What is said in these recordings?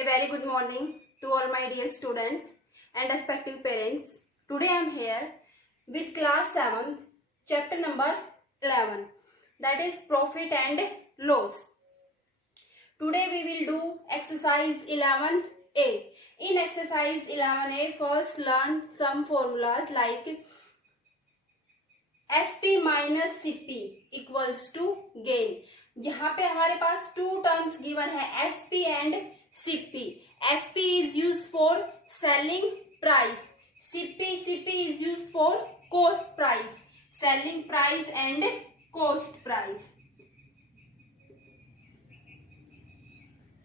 A very good morning to all my dear students and respective parents. Today I am here with class 7, chapter number 11, that is profit and loss. Today we will do exercise 11A. In exercise 11A, first learn some formulas like SP minus CP equals to gain. यहाँ पे हमारे पास to terms given है, SP and CP. SP is used for selling price. CP is used for cost price. Selling price and cost price.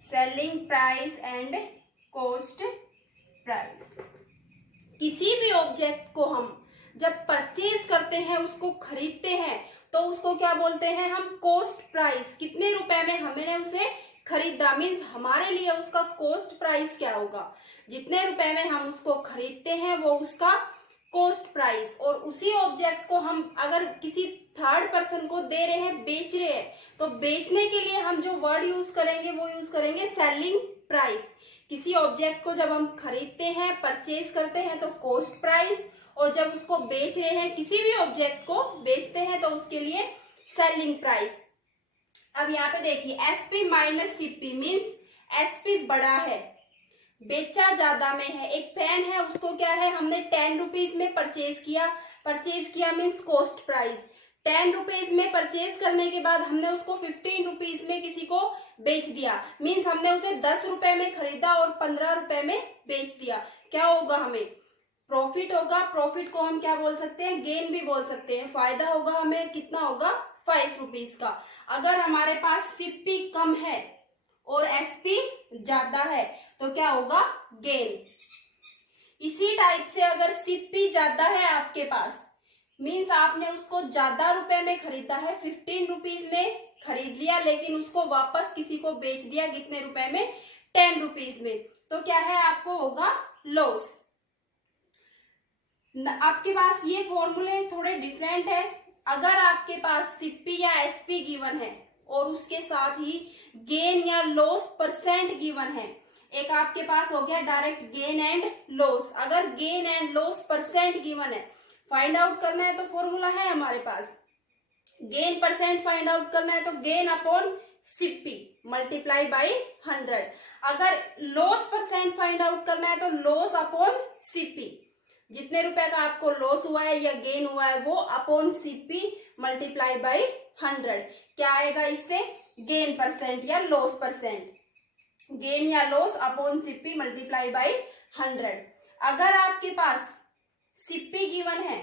Selling price and cost price. किसी भी object को हम जब purchase करते हैं, उसको खरीदते हैं, तो उसको क्या बोलते हैं हम? Cost price. कितने रुपए में हमने उसे खरीदा, मीन्स हमारे लिए उसका कॉस्ट प्राइस क्या होगा? जितने रुपए में हम उसको खरीदते हैं वो उसका कॉस्ट प्राइस. और उसी ऑब्जेक्ट को हम अगर किसी थर्ड पर्सन को दे रहे हैं, बेच रहे हैं, तो बेचने के लिए हम जो वर्ड यूज करेंगे वो यूज करेंगे सेलिंग प्राइस. किसी ऑब्जेक्ट को जब हम खरीदते हैं, परचेज करते हैं, तो कॉस्ट प्राइस, और जब उसको बेच रहे हैं, किसी भी ऑब्जेक्ट को बेचते हैं, तो उसके लिए सेलिंग प्राइस. अब यहाँ पे देखिए SP minus CP means SP बड़ा है, बेचा ज्यादा में है. एक पेन है, उसको क्या है, हमने 10 रुपीज में परचेज किया मीन्स कॉस्ट प्राइस. 10 रुपीज में परचेज करने के बाद हमने उसको 15 रुपीज में किसी को बेच दिया, मीन्स हमने उसे 10 रुपए में खरीदा और 15 रुपए में बेच दिया. क्या होगा? हमें प्रॉफिट होगा. प्रॉफिट को हम क्या बोल सकते हैं? गेन भी बोल सकते हैं. फायदा होगा हमें, कितना होगा? 5 रुपीज का. अगर हमारे पास CP कम है और SP ज्यादा है तो क्या होगा? गेन. इसी टाइप से अगर CP ज्यादा है आपके पास, मीन्स आपने उसको ज्यादा रुपए में खरीदा है, 15 रुपीज में खरीद लिया, लेकिन उसको वापस किसी को बेच दिया कितने रुपए में? 10 रुपीज में, तो क्या है? आपको होगा लॉस. आपके पास ये फॉर्मूले थोड़े डिफरेंट है. अगर आपके पास CP या SP गिवन है और उसके साथ ही गेन या लॉस परसेंट गिवन है, एक आपके पास हो गया डायरेक्ट गेन एंड लॉस. अगर gain and loss percent given है, फाइंड आउट करना है, तो फॉर्मूला है हमारे पास. गेन परसेंट फाइंड आउट करना है तो gain upon CP multiply by 100. अगर लॉस परसेंट फाइंड आउट करना है तो लॉस अपॉन CP. जितने रुपए का आपको लॉस हुआ है या गेन हुआ है वो अपॉन CP मल्टीप्लाई बाई 100. क्या आएगा इससे? गेन परसेंट या लॉस परसेंट. गेन या loss upon CP multiply by 100. अगर आपके पास CP गिवन है,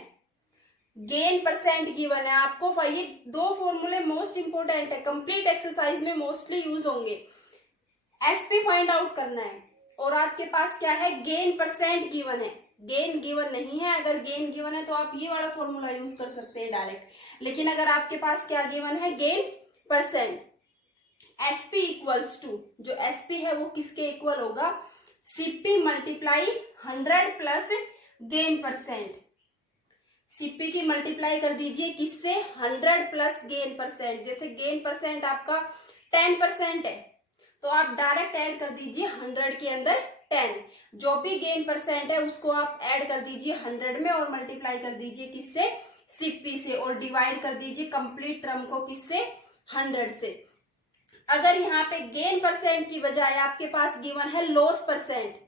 गेन परसेंट गिवन है, आपको ये दो फॉर्मूले मोस्ट इंपोर्टेंट है, कंप्लीट एक्सरसाइज में मोस्टली यूज होंगे. SP फाइंड आउट करना है और आपके पास क्या है? गेन परसेंट गिवन है. गेन गिवन नहीं है. अगर गेन गिवन है तो आप ये वाला फॉर्मूला यूज कर सकते हैं डायरेक्ट. लेकिन अगर आपके पास क्या गिवन है? Gain percent. SP equals to, जो SP है वो किसके इक्वल होगा? CP multiply 100 plus gain percent. CP की मल्टीप्लाई कर दीजिए किससे? 100 प्लस गेन परसेंट. जैसे गेन परसेंट आपका 10% है तो आप डायरेक्ट ऐड कर दीजिए 100 के अंदर 10. जो भी गेन परसेंट है उसको आप ऐड कर दीजिए 100 में और मल्टीप्लाई कर दीजिए किससे? CP से, और डिवाइड कर दीजिए कंप्लीट टर्म को किससे? 100 से. अगर यहाँ पे गेन परसेंट की बजाय आपके पास गिवन है loss percent,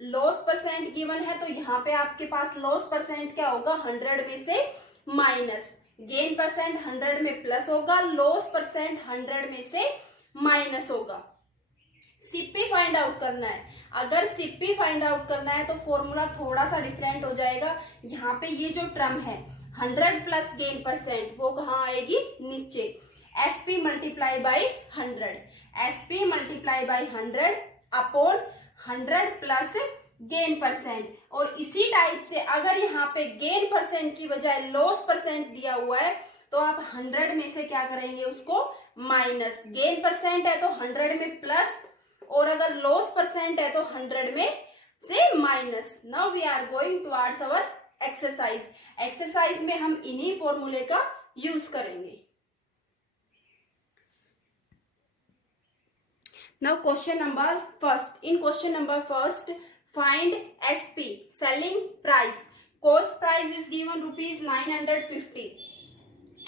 loss percent given है, तो यहाँ पे आपके पास लॉस परसेंट क्या होगा? 100 में से माइनस. गेन परसेंट 100 में प्लस होगा, लॉस परसेंट 100 में से माइनस होगा. CP फाइंड आउट करना है. अगर CP फाइंड आउट करना है तो फॉर्मूला थोड़ा सा डिफरेंट हो जाएगा. यहाँ पे ये जो टर्म है 100 प्लस गेन परसेंट, वो कहाँ आएगी? नीचे. SP multiply by 100. SP multiply by 100 upon 100 plus gain percent. और इसी टाइप से अगर यहाँ पे गेन परसेंट की बजाय लॉस परसेंट दिया हुआ है तो आप 100 में से क्या करेंगे? उसको माइनस. गेन परसेंट है तो 100 में प्लस, और अगर लॉस परसेंट है तो 100 में से minus. Now we are going towards our exercise. Exercise में हम इन्हीं फॉर्मूले का यूज करेंगे. Now question number first. In question number first, find SP, selling price. Cost price is given rupees 950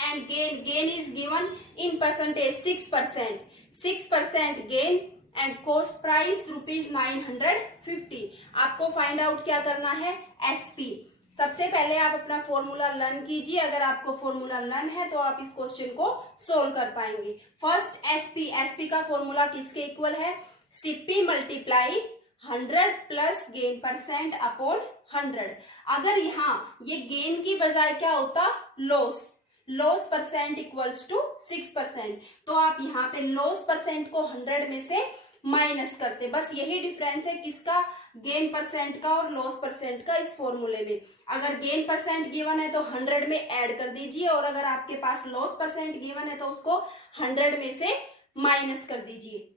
and gain is given in percentage 6%. 6% gain and cost price rupees 950. आपको find out क्या करना है? SP. सबसे पहले आप अपना formula learn कीजिए. अगर आपको फॉर्मूला लर्न है तो आप इस क्वेश्चन को सोल्व कर पाएंगे. First SP. एसपी का फॉर्मूला किसके इक्वल है? CP multiply 100 plus gain percent upon 100. अगर यहाँ ये गेन की बजाय क्या होता? Loss percent equals to 6%. तो आप यहाँ पे लॉस परसेंट को 100 में से माइनस करते. बस यही डिफरेंस है किसका? गेन परसेंट का और लॉस परसेंट का इस फॉर्मूले में. अगर गेन परसेंट गिवन है तो 100 में ऐड कर दीजिए और अगर आपके पास लॉस परसेंट गिवन है तो उसको 100 में से माइनस कर दीजिए.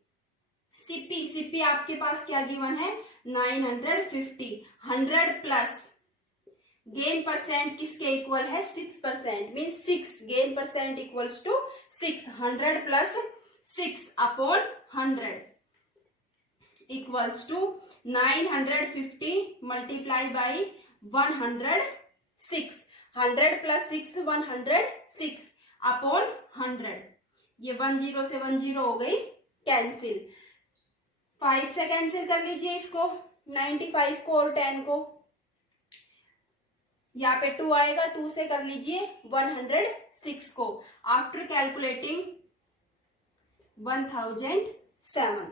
सीपी आपके पास क्या गिवन है? 950. 100 प्लस गेन परसेंट किसके इक्वल है? 6%. Mean 6. Gain percent equals to 6. 100 plus 6 upon 100 equals to 950 multiply by 106. 100 plus 6 106 upon 100. ये 10 से 10 हो गई कैंसिल. 5 से कैंसिल कर लीजिए इसको, 95 को और 10 को. यहाँ पे 2 आएगा, 2 से कर लीजिए 106 को. After calculating 1007.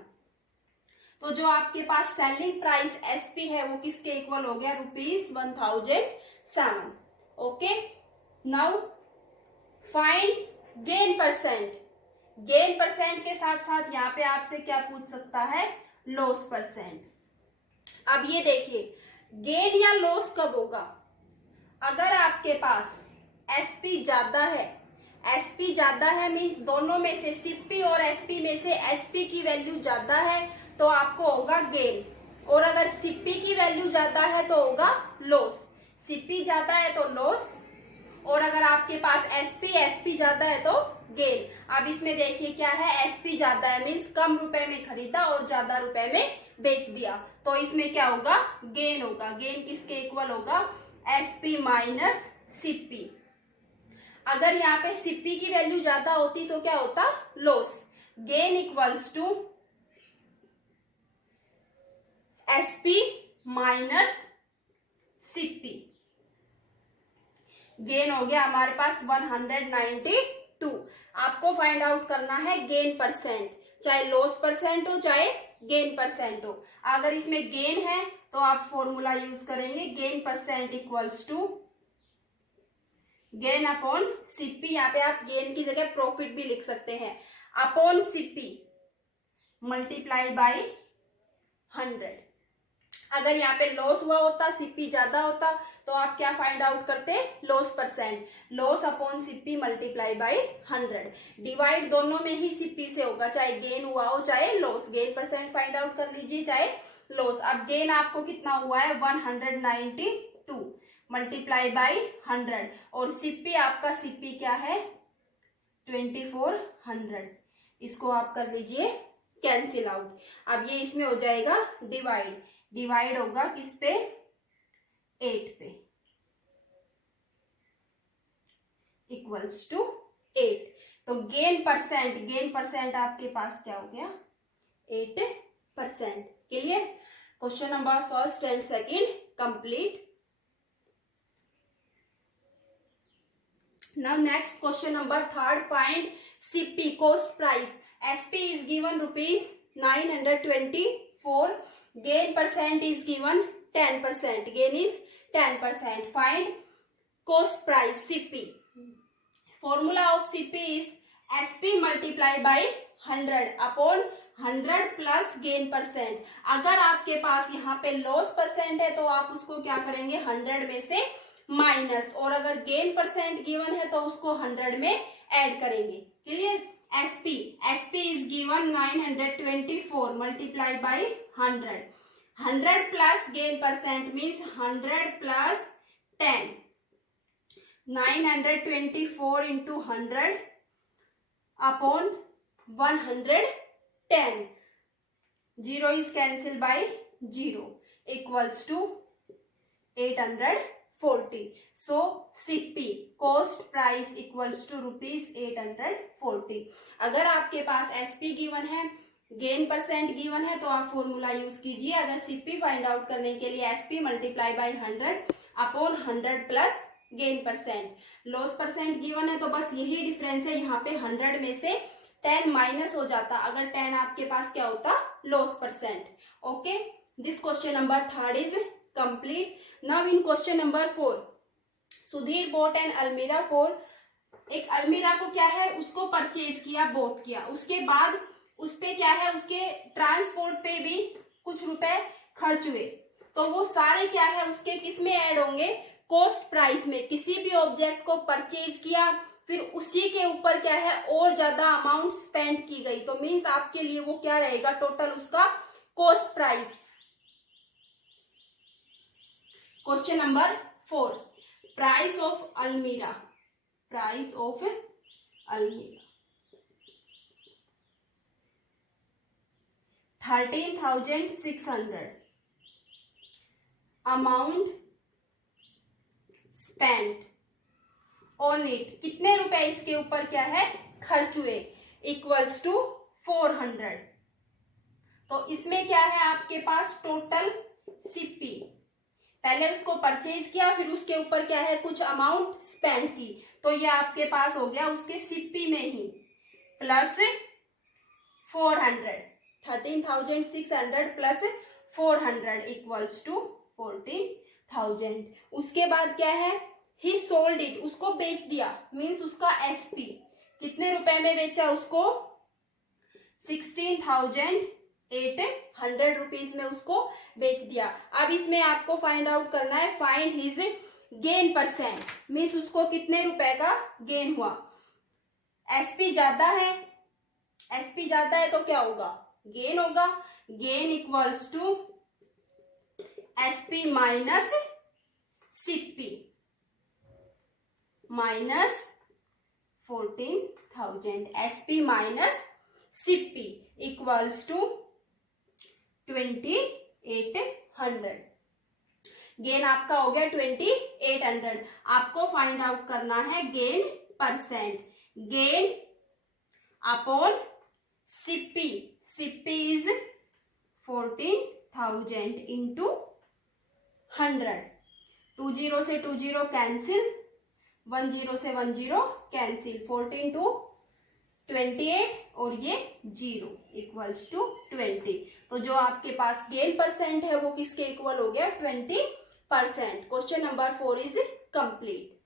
तो जो आपके पास सेलिंग प्राइस एसपी है वो किसके इक्वल हो गया? Rupees 1007. Okay. Now find gain percent. Gain percent के साथ साथ यहाँ पे आपसे क्या पूछ सकता है? Loss percent. अब ये देखिए गेन या लॉस कब होगा? अगर आपके पास एसपी ज्यादा है. एसपी ज्यादा है मीन्स दोनों में से सीपी और एसपी में से एसपी की वैल्यू ज्यादा है तो आपको होगा गेन. और अगर सीपी की वैल्यू ज्यादा है तो होगा लॉस. सीपी ज्यादा है तो लॉस और अगर आपके पास एसपी ज्यादा है तो गेन. अब इसमें देखिए क्या है? एसपी ज्यादा है मीन्स कम रुपए में खरीदा और ज्यादा रुपए में बेच दिया तो इसमें क्या होगा? गेन होगा. गेन किसके इक्वल होगा? SP minus CP. अगर यहाँ पे सीपी की वैल्यू ज्यादा होती तो क्या होता? Loss. Gain equals to SP minus CP. Gain हो गया हमारे पास 192. आपको फाइंड आउट करना है गेन परसेंट, चाहे लॉस परसेंट हो चाहे गेन परसेंट हो. अगर इसमें गेन है तो आप फॉर्मूला यूज करेंगे gain percent equals to gain upon CP. यहाँ पे आप गेन की जगह प्रॉफिट भी लिख सकते हैं. Upon CP multiply by 100. अगर यहाँ पे लॉस हुआ होता, सीपी ज्यादा होता तो आप क्या फाइंड आउट करते? Loss percent. Loss upon CP multiply by 100. Divide दोनों में ही सीपी से होगा, चाहे गेन हुआ हो चाहे loss. Gain percent find out कर लीजिए चाहे लॉस. अब गेन आपको कितना हुआ है? 192 मल्टीप्लाई बाई 100 और सीपी आपका सीपी क्या है? 2400. इसको आप कर लीजिए कैंसिल आउट. अब ये इसमें हो जाएगा डिवाइड होगा किस पे? 8 पे इक्वल्स टू 8. तो गेन परसेंट आपके पास क्या हो गया? 8%. Clear? Question number first and second complete. Now next question number third, find CP cost price. SP is given rupees 924. Gain percent is given 10%. Gain is 10%. Find cost price CP. Formula of CP is SP multiplied by 100 upon 100 plus gain percent. अगर आपके पास यहाँ पे loss percent है तो आप उसको क्या करेंगे? 100 में से माइनस. और अगर गेन परसेंट गिवन है तो उसको 100 में ऐड करेंगे. Clear? SP is given 924 multiply by 100. 100 plus gain percent means 100 plus 10. 924 into 100 upon 110. 0 is cancelled by 0 equals to 840. So CP cost price equals to rupees 840. अगर आपके पास SP गिवन है, gain percent given है, तो आप formula use कीजिए. अगर CP find out करने के लिए SP multiply by 100 upon 100 plus gain percent. Loss percent given है तो बस यही डिफरेंस है, यहाँ पे 100 में से 10 माइनस हो जाता. अगर 10 आपके पास क्या होता, loss percent. Okay, this question number 3 is complete. Now in question number 4, Sudhir bought an almirah for. एक अलमीरा को क्या है, उसको परचेज किया, बोट किया, उसके बाद उस पे क्या है, उसके ट्रांसपोर्ट पे भी कुछ रुपए खर्च हुए. तो वो सारे क्या है उसके किस में ऐड होंगे, कॉस्ट प्राइस में. किसी भी ऑब्जेक्ट को परचेज किया, फिर उसी के ऊपर क्या है और ज्यादा अमाउंट स्पेंड की गई, तो मीन्स आपके लिए वो क्या रहेगा, टोटल उसका cost price. Question number 4, price of अलमीरा. प्राइस ऑफ अलमीरा 13,600. अमाउंट स्पेंट ऑन इट, कितने रुपए इसके ऊपर क्या है खर्च हुए, इक्वल्स टू 400. तो इसमें क्या है आपके पास टोटल सीपी, पहले उसको परचेज किया, फिर उसके ऊपर क्या है कुछ अमाउंट स्पेंड की, तो ये आपके पास हो गया उसके सीपी में ही प्लस 400. 13,600 plus 400 equals to 14,000. उसके बाद क्या है, ही सोल्ड इट, उसको बेच दिया, मीन्स उसका एसपी कितने रुपए में बेचा उसको, 16,800 रुपीज में उसको बेच दिया. अब इसमें आपको फाइंड आउट करना है, find his gain percent, means उसको कितने रुपए का गेन हुआ. एसपी ज्यादा है, एसपी ज्यादा है तो क्या होगा, गेन होगा. Gain equals to SP minus CP minus 14,000. SP minus CP equals to 2,800. Gain आपका हो गया 2,800. आपको फाइंड आउट करना है gain percent. Gain upon CP, CP is 14,000 into 100. 20 से 20 कैंसिल, 10 से 10 कैंसिल, 14 टू 28 और ये 0 इक्वल्स टू 20. तो जो आपके पास गेन परसेंट है वो किसके इक्वल हो गया, 20%. Question number 4 is complete.